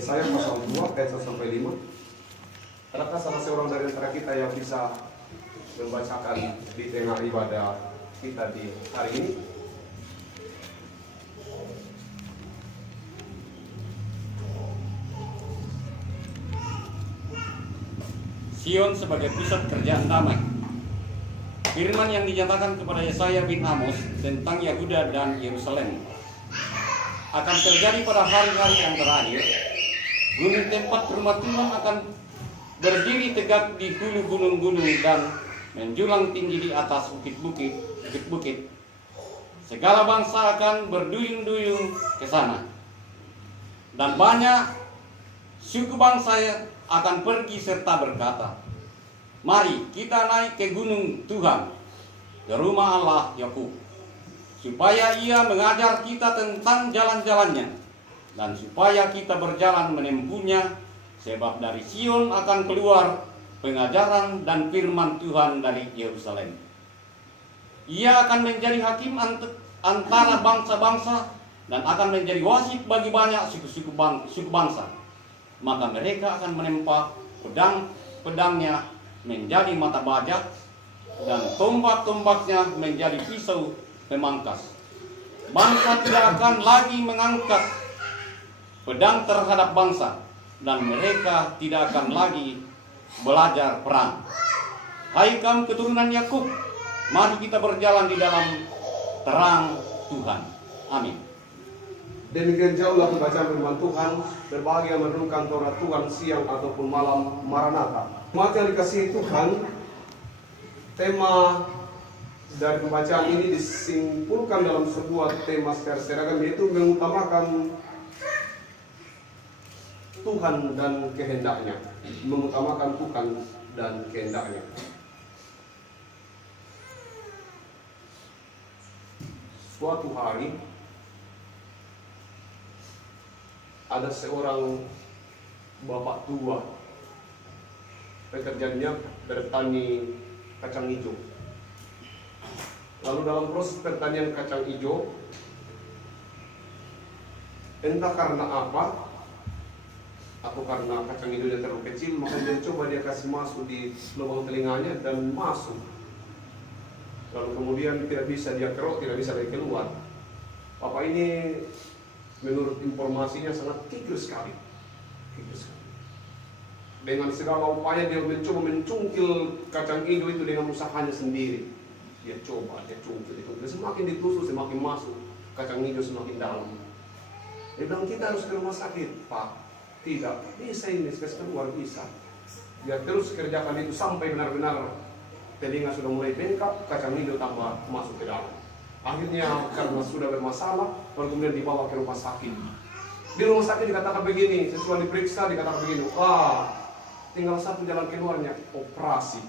Yesaya pasal 2 ayat 1 sampai 5. Adakah salah seorang dari antara kita yang bisa membacakan di tengah ibadah kita di hari ini? Sion sebagai pusat kerjaan damai. Firman yang dinyatakan kepada Yesaya bin Amos tentang Yehuda dan Yerusalem akan terjadi pada hari-hari yang terakhir. Gunung tempat rumah Tuhan akan berdiri tegak di hulu gunung-gunung dan menjulang tinggi di atas bukit-bukit. Segala bangsa akan berduyun-duyun ke sana. Dan banyak suku bangsa akan pergi serta berkata, "Mari kita naik ke gunung Tuhan, ke rumah Allah Yakub, supaya Ia mengajar kita tentang jalan-jalannya, dan supaya kita berjalan menempuhnya, sebab dari Sion akan keluar pengajaran dan firman Tuhan dari Yerusalem. Ia akan menjadi hakim antara bangsa-bangsa dan akan menjadi wasit bagi banyak suku bangsa. Maka mereka akan menempa pedangnya menjadi mata bajak dan tombak-tombaknya menjadi pisau pemangkas. Bangsa tidak akan lagi mengangkat pedang terhadap bangsa, dan mereka tidak akan lagi belajar perang. Hai kaum keturunan Yakub, mari kita berjalan di dalam terang Tuhan." Amin. Demikian jauhlah pembacaan firman Tuhan. Berbahagia merenungkan Taurat Tuhan siang ataupun malam. Maranatha. Umat yang dikasihi Tuhan, tema dari pembacaan ini disimpulkan dalam sebuah tema secara seragam, yaitu mengutamakan Tuhan dan kehendaknya. Mengutamakan Tuhan dan kehendaknya. Suatu hari ada seorang bapak tua, pekerjaannya bertani kacang hijau. Lalu dalam proses pertanian kacang hijau, entah karena apa, atau karena kacang hijaunya terlalu kecil, maka dia kasih masuk di lubang telinganya dan masuk. Lalu kemudian tidak bisa dia kerok, tidak bisa lagi keluar. Bapak ini menurut informasinya sangat kikir sekali. Dengan segala upaya dia mencoba mencungkil kacang hijau itu dengan usahanya sendiri. Dia coba, dia cungkil. Semakin ditusuk, semakin masuk. Kacang hijau semakin dalam. Dia bilang, "Kita harus ke rumah sakit." "Pak, tidak bisa ini, keluar bisa." Dia terus kerjakan itu sampai benar-benar telinga sudah mulai bengkak, kacang hijau tambah masuk ke dalam. Akhirnya karena sudah bermasalah, lalu kemudian dibawa ke rumah sakit. Di rumah sakit dikatakan begini, sesuai diperiksa dikatakan begini, tinggal satu jalan keluarnya, operasi.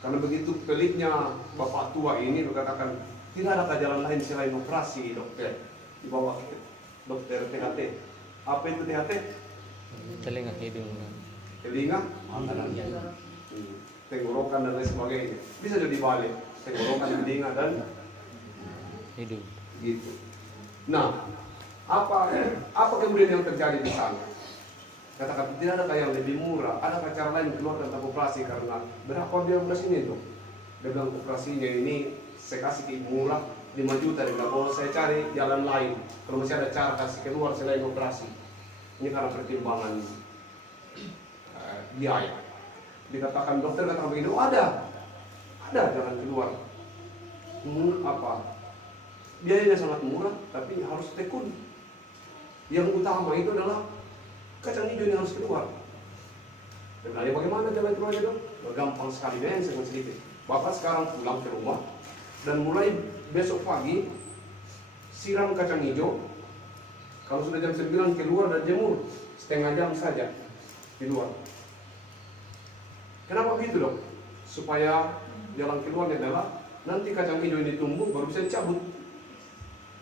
Karena begitu peliknya bapak tua ini, berkatakan, "Tidak ada jalan lain selain operasi, dokter." Dibawa ke dokter THT. Apa itu THT? Telinga, hidung, telinga, tenggorokan dan lain sebagainya. Bisa jadi balik, tenggorokan, telinga dan hidung. Gitu. Nah, apa kemudian yang terjadi di sana? Katakan, tidak ada yang lebih murah, ada cara lain keluar tentang operasi, karena berapa dia operasi ini tuh? Dia bilang, operasinya ini saya kasih ke murah 5 juta. Dia bilang, kalau saya cari jalan lain, kalau masih ada cara kasih keluar selain operasi. Ini karena pertimbangan biaya. Dikatakan, dokter katakan begini, ada jalan keluar. Biayanya sangat murah, tapi harus tekun. Yang utama itu adalah kacang hijau yang harus keluar. Dan bagaimana jalan keluarnya dong? Gampang sekali, sangat sedikit. Bapak sekarang pulang ke rumah dan mulai besok pagi siram kacang hijau. Kalau sudah jam 9 keluar dan jemur setengah jam saja di luar. Kenapa begitu dok? Supaya jalan keluarnya adalah nanti kacang hijau ini tumbuh baru bisa dicabut.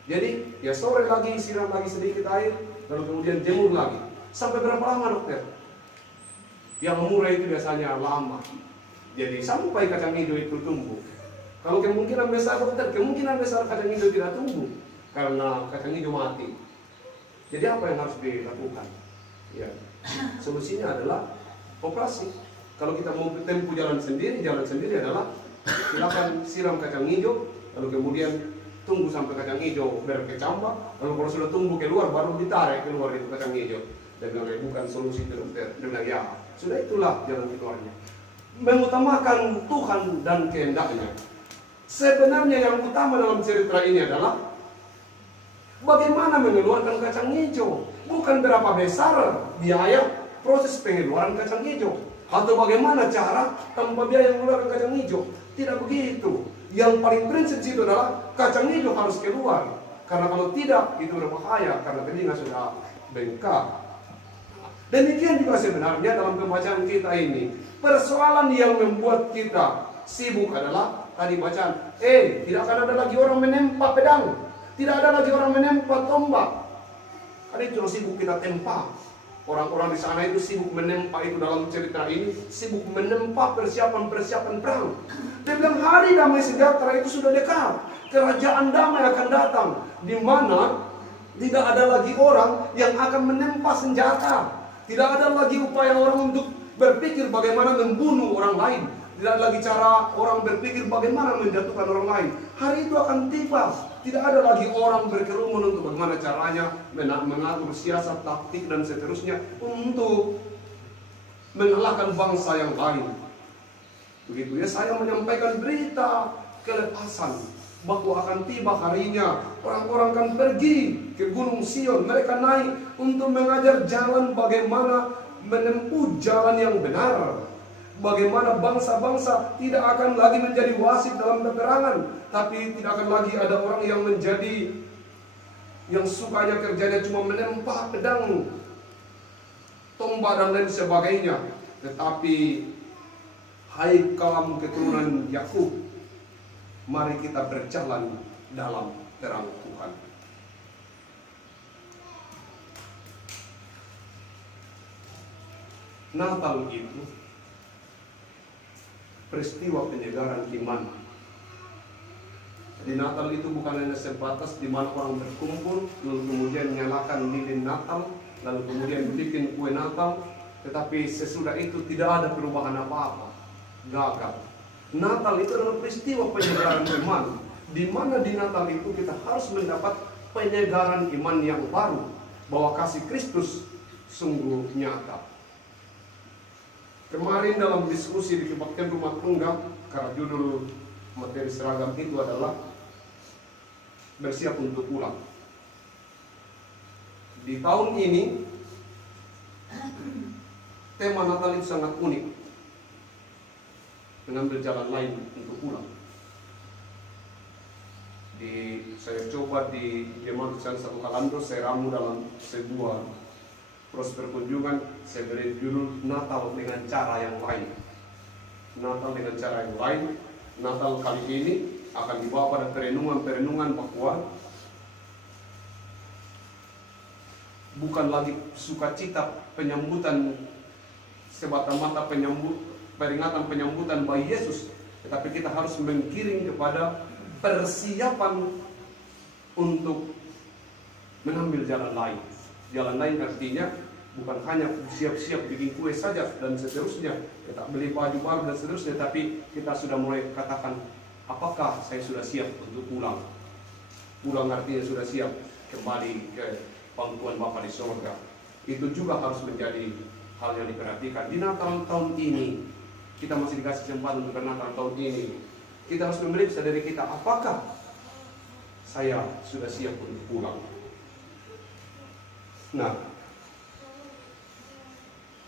Jadi ya sore lagi siram lagi sedikit air, lalu kemudian jemur lagi. Sampai berapa lama dokter? Yang murah itu biasanya lama. Jadi sampai kacang hijau itu tumbuh. Kalau kemungkinan besar dokter, kemungkinan besar kacang hijau tidak tumbuh karena kacang hijau mati. Jadi apa yang harus dilakukan? Ya, solusinya adalah operasi. Kalau kita mau tempuh jalan sendiri adalah silakan siram kacang hijau, lalu kemudian tunggu sampai kacang hijau berkecambah, lalu kalau sudah tumbuh keluar baru ditarik keluar itu kacang hijau. Dia bilang, bukan solusi itu dokter. Dia bilang, ya sudah, itulah jalan keluarnya. Mengutamakan Tuhan dan kehendaknya. Sebenarnya yang utama dalam cerita ini adalah bagaimana mengeluarkan kacang hijau, bukan berapa besar biaya proses pengeluaran kacang hijau, atau bagaimana cara tanpa biaya mengeluarkan kacang hijau. Tidak begitu. Yang paling prinsip itu adalah kacang hijau harus keluar, karena kalau tidak itu berbahaya, karena telinga sudah bengkak. Demikian juga sebenarnya dalam pembacaan kita ini, persoalan yang membuat kita sibuk adalah tadi bacaan, tidak akan ada lagi orang menempa pedang, tidak ada lagi orang menempa tombak. Karena itu sibuk kita tempa. Orang-orang di sana itu sibuk menempa, itu dalam cerita ini sibuk menempa persiapan perang. Dia bilang hari damai sejahtera itu sudah dekat. Kerajaan damai akan datang, di mana tidak ada lagi orang yang akan menempa senjata. Tidak ada lagi upaya orang untuk berpikir bagaimana membunuh orang lain. Tidak ada lagi cara orang berpikir bagaimana menjatuhkan orang lain. Hari itu akan tiba. Tidak ada lagi orang berkerumun untuk bagaimana caranya mengatur siasat, taktik, dan seterusnya untuk mengalahkan bangsa yang lain. Begitu ya, saya menyampaikan berita kelepasan bahwa akan tiba harinya. Orang-orang akan pergi ke Gunung Sion. Mereka naik untuk mengajar jalan bagaimana menempuh jalan yang benar. Bagaimana bangsa-bangsa tidak akan lagi menjadi wasit dalam peperangan, tapi tidak akan lagi ada orang yang menjadi, yang sukanya kerjanya cuma menempa pedang, tombak dan lain sebagainya. Tetapi hai kaum keturunan Yakub, mari kita berjalan dalam terang Tuhan. Natal itu peristiwa penyegaran iman. Di Natal itu bukan hanya sebatas di mana orang berkumpul, lalu kemudian menyalakan lilin Natal, lalu kemudian bikin kue Natal, tetapi sesudah itu tidak ada perubahan apa-apa. Gagal. Natal itu adalah peristiwa penyegaran iman, di mana di Natal itu kita harus mendapat penyegaran iman yang baru, bahwa kasih Kristus sungguh nyata. Kemarin dalam diskusi di kebaktian rumah tangga, karena judul materi seragam itu adalah bersiap untuk pulang. Di tahun ini tema Natal itu sangat unik, mengambil jalan lain untuk pulang. Saya coba di Jemaat Kristen Satu Kalando, saya ramu dalam sebuah proses perkunjungan, saya beri judul Natal dengan cara yang lain. Natal dengan cara yang lain. Natal kali ini akan dibawa pada perenungan bahwa bukan lagi sukacita penyambutan semata-mata peringatan penyambutan bayi Yesus, tetapi kita harus menggiring kepada persiapan untuk mengambil jalan lain. Jalan lain artinya bukan hanya siap-siap bikin kue saja dan seterusnya, kita beli baju baru dan seterusnya, tapi kita sudah mulai katakan, apakah saya sudah siap untuk pulang? Pulang artinya sudah siap kembali ke pangkuan Bapa di surga. Itu juga harus menjadi hal yang diperhatikan. Di Natal tahun ini, kita masih dikasih kesempatan untuk Natal tahun ini. Kita harus memeriksa dari kita, apakah saya sudah siap untuk pulang? Nah,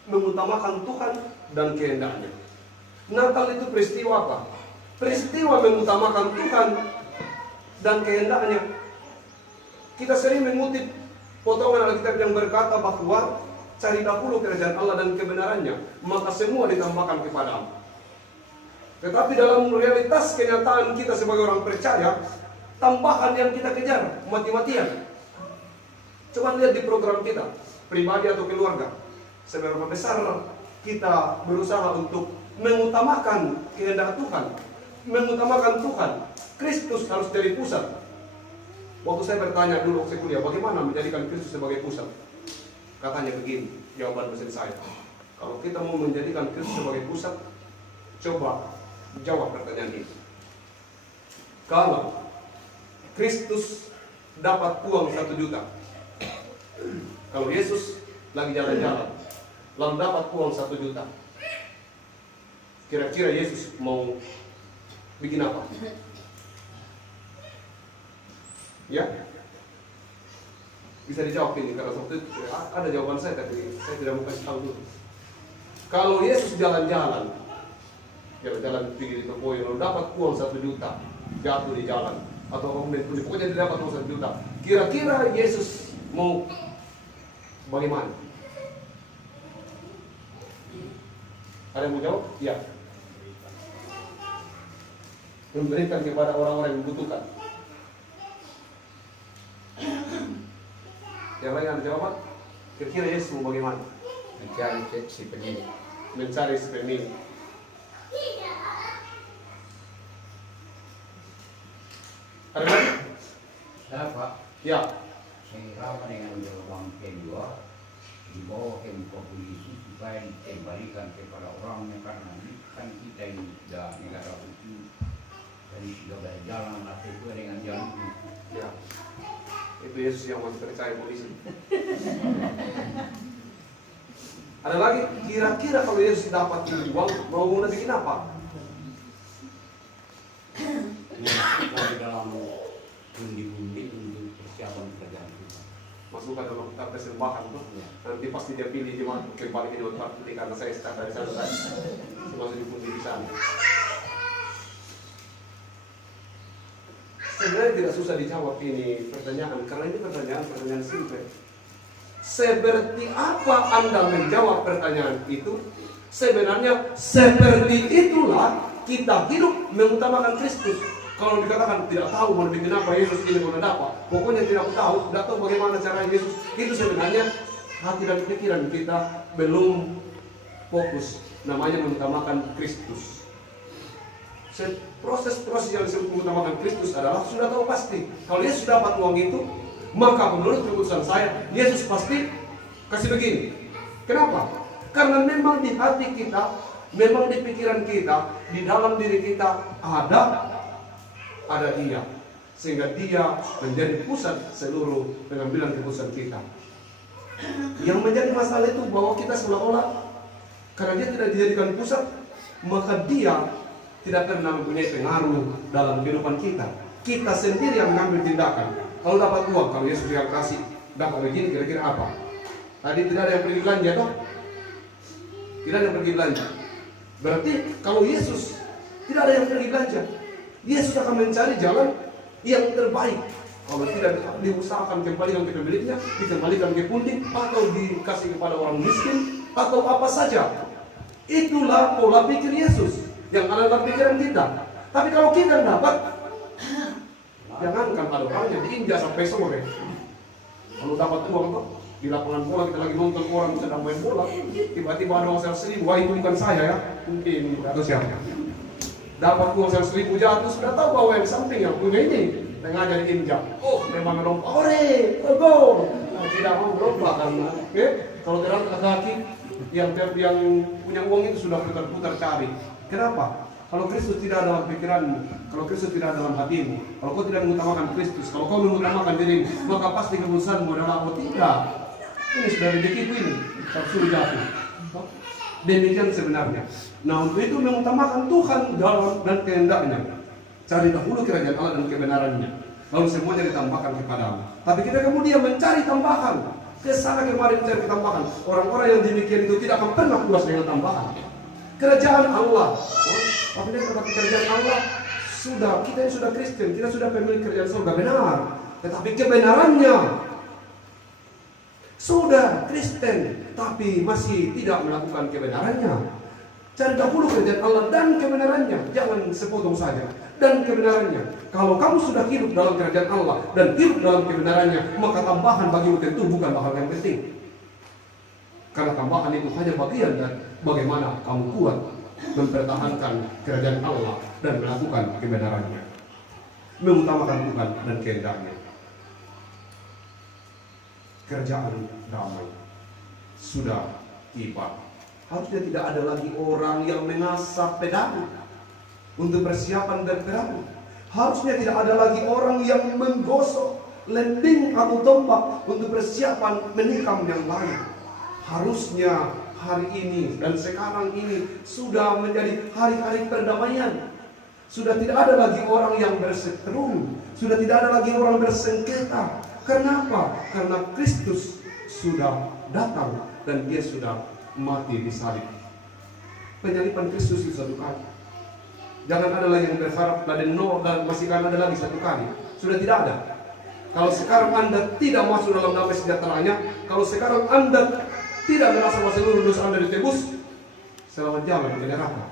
mengutamakan Tuhan dan kehendaknya. Natal itu peristiwa apa? Peristiwa mengutamakan Tuhan dan kehendaknya. Kita sering mengutip potongan Alkitab yang berkata bahwa cari dahulu kerajaan Allah dan kebenarannya, maka semua ditambahkan kepadamu. Tetapi dalam realitas kenyataan kita sebagai orang percaya, tambahan yang kita kejar mati-matian. Coba lihat di program kita, pribadi atau keluarga, seberapa besar kita berusaha untuk mengutamakan kehendak Tuhan, mengutamakan Tuhan. Kristus harus jadi pusat. Waktu saya bertanya dulu waktu kuliah, bagaimana menjadikan Kristus sebagai pusat? Katanya begini, jawaban pesan saya. Kalau kita mau menjadikan Kristus sebagai pusat, coba jawab pertanyaan ini. Kalau Kristus dapat uang 1 juta, kalau Yesus lagi jalan-jalan, lalu dapat uang 1 juta, kira-kira Yesus mau bikin apa? Ya, bisa dijawab ini karena waktu itu ada jawaban saya, tapi saya tidak mau kasih tahu dulu. Kalau Yesus jalan-jalan pergi di toko, lalu dapat uang 1 juta, jatuh di jalan, atau pokoknya dia dapat uang 1 juta, kira-kira Yesus mau bagaimana? Ada yang mau jawab? Ya. Memberikan kepada orang-orang yang membutuhkan. Yang lain ada jawaban? Kira-kira Yesus mau bagaimana? Mencari si pemilik. Mencari si pemilik. Ada lagi? Ada Pak. Ya. Saya rapat dengan orang kedua, dibawa ke muka polisi supaya dikembalikan kepada orangnya, karena ini kan kita ini sudah negara hukum, jadi sudah berjalan lah sesuai dengan jalan itu. Ya. Itu Yesus yang masih percaya polisi. Ada lagi, kira-kira kalau Yesus dapat uang, mau bikin apa? Masukkan di dalam undi-undi untuk persiapan pekerjaan kita. Masukkan dalam kotak persembahan tuh. Nanti pasti dia pilih di mana, kembali ke Jawa Barat, karena saya start dari sana tadi. Masuk di pundi di sana. Sebenarnya tidak susah dijawab ini pertanyaan, karena ini pertanyaan simpel. Seperti apa Anda menjawab pertanyaan itu? Sebenarnya seperti itulah kita hidup mengutamakan Kristus. Kalau dikatakan tidak tahu mau bikin apa Yesus ini mau apa, pokoknya tidak tahu bagaimana cara Yesus, itu sebenarnya hati dan pikiran kita belum fokus, namanya mengutamakan Kristus. Proses yang disebut mengutamakan Kristus adalah sudah tahu pasti kalau Yesus dapat uang itu, maka menurut keputusan saya Yesus pasti kasih begini. Kenapa? Karena memang di hati kita, memang di pikiran kita, di dalam diri kita ada Dia, sehingga Dia menjadi pusat seluruh pengambilan keputusan kita. Yang menjadi masalah itu bahwa kita seolah-olah karena Dia tidak dijadikan pusat, maka Dia tidak pernah mempunyai pengaruh dalam kehidupan kita. Kita sendiri yang mengambil tindakan. Kalau dapat uang, kalau Yesus yang kasih, dapat begini, kira-kira apa? Tadi tidak ada yang pergi belanja, toh? Tidak ada yang pergi belanja. Berarti kalau Yesus tidak ada yang pergi belanja, Yesus akan mencari jalan yang terbaik. Kalau tidak diusahakan kembalikan ke pemiliknya, dikembalikan ke pundi, atau dikasih kepada orang miskin, atau apa saja. Itulah pola pikir Yesus yang ada dalam pikiran kita. Tapi kalau kita dapat, jangankan ada orangnya diinjak sampai sore. Kalau dapat uang tuh di lapangan bola, kita lagi nonton orang sedang main bola, tiba-tiba ada uang 100.000, wah itu bukan saya ya, mungkin atau siapa. Dapat uang 100.000 jatuh, sudah tahu bahwa yang samping yang punya ini sengaja diinjak. Oh, memang lompat, ore, go. Nah, tidak mau berubah karena, kalau terang ke kaki, yang punya uang itu sudah putar-putar cari. Kenapa? Kalau Kristus tidak ada dalam pikiranmu, kalau Kristus tidak ada dalam hatimu, kalau kau tidak mengutamakan Kristus, kalau kau mengutamakan dirimu, maka pasti keputusanmu adalah oh tidak. Ini sudah rezekiku ini, sudah jatuh. Demikian sebenarnya. Nah, untuk itu mengutamakan Tuhan dalam dan kehendaknya. Cari dahulu kerajaan Allah dan kebenarannya, lalu semuanya ditambahkan kepadamu. Tapi kita kemudian mencari tambahan, kesana kemari mencari tambahan. Orang-orang yang demikian itu tidak akan pernah puas dengan tambahan. Kerajaan Allah, tapi tetapi kerajaan Allah sudah, kita yang sudah Kristen, kita sudah pemilik kerajaan surga, benar. Tetapi kebenarannya sudah Kristen, tapi masih tidak melakukan kebenarannya. Cari dahulu kerajaan Allah dan kebenarannya, jangan sepotong saja. Dan kebenarannya, kalau kamu sudah hidup dalam kerajaan Allah dan hidup dalam kebenarannya, maka tambahan bagimu tentu bukan hal yang penting. Karena tambahan itu hanya bagian dari bagaimana kamu kuat mempertahankan kerajaan Allah dan melakukan kebenarannya, mengutamakan Tuhan dan kehendaknya. Kerajaan damai. sudah tiba. Harusnya tidak ada lagi orang yang mengasah pedang untuk persiapan berperang. Harusnya tidak ada lagi orang yang menggosok lembing atau tombak untuk persiapan menikam yang lain. Harusnya hari ini dan sekarang ini sudah menjadi hari-hari perdamaian. Sudah tidak ada lagi orang yang berseteru, sudah tidak ada lagi orang bersengketa. Kenapa? Karena Kristus sudah datang dan dia sudah mati di salib. Penyaliban Kristus itu satu kali. Jangan ada lagi yang berharap dan masih akan ada lagi satu kali. Sudah tidak ada. Kalau sekarang Anda tidak masuk dalam damai sejahteranya, kalau sekarang Anda tidak merasa bahwa seluruh dosa Anda ditebus, selamat jalan ke neraka.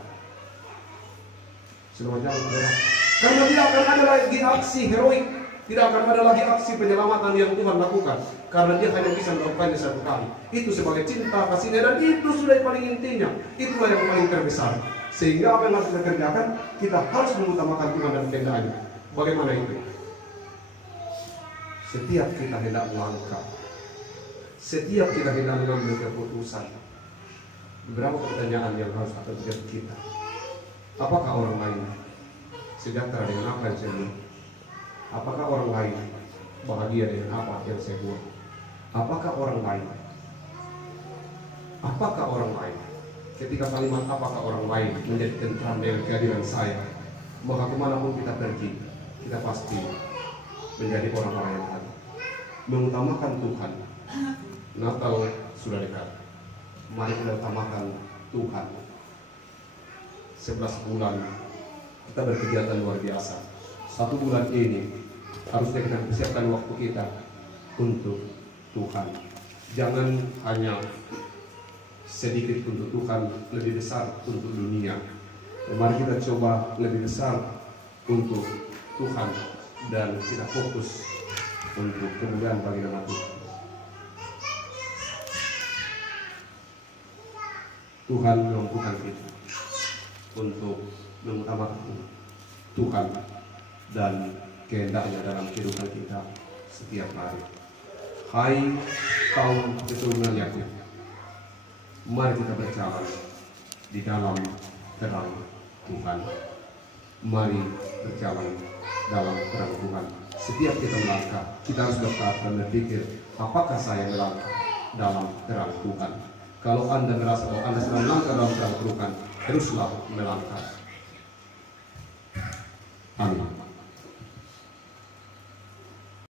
Selamat jalan ke neraka. Karena tidak akan ada lagi aksi heroik, tidak akan ada lagi aksi penyelamatan yang Tuhan lakukan, karena dia hanya bisa melakukannya satu kali. Itu sebagai cinta kasihnya, dan itu sudah yang paling intinya. Itulah yang paling terbesar. Sehingga apa yang harus kita kerjakan, kita harus mengutamakan Tuhan dan kehendaknya. Bagaimana itu? Setiap kita hendak melangkah, setiap kita hendak mengambil keputusan, beberapa pertanyaan yang harus ada di kita. Apakah orang lain sejahtera dengan apa yang saya buat? Apakah orang lain bahagia dengan apa yang saya buat? Apakah orang lain? Apakah orang lain? Ketika kalimat apakah orang lain menjadi tentram dengan kehadiran saya, maka kemanapun kita pergi, kita pasti menjadi orang-orang yang taat, mengutamakan Tuhan. Natal sudah dekat. Mari kita utamakan Tuhan. 11 bulan kita berkegiatan luar biasa. 1 bulan ini harusnya kita persiapkan waktu kita untuk Tuhan. Jangan hanya sedikit untuk Tuhan, lebih besar untuk dunia. Mari kita coba lebih besar untuk Tuhan dan kita fokus untuk kemuliaan bagi nama Tuhan. Tuhan memampukan kita untuk mengutamakan Tuhan dan kehendaknya dalam kehidupan kita setiap hari. Hai kaum keturunan Yakub, mari kita berjalan di dalam terang Tuhan. Mari berjalan dalam terang Tuhan. Setiap kita melangkah, kita harus berkata dan berpikir, apakah saya melangkah dalam terang Tuhan? Kalau Anda merasa bahwa Anda sedang melangkah dalam terang Tuhan, teruslah melangkah.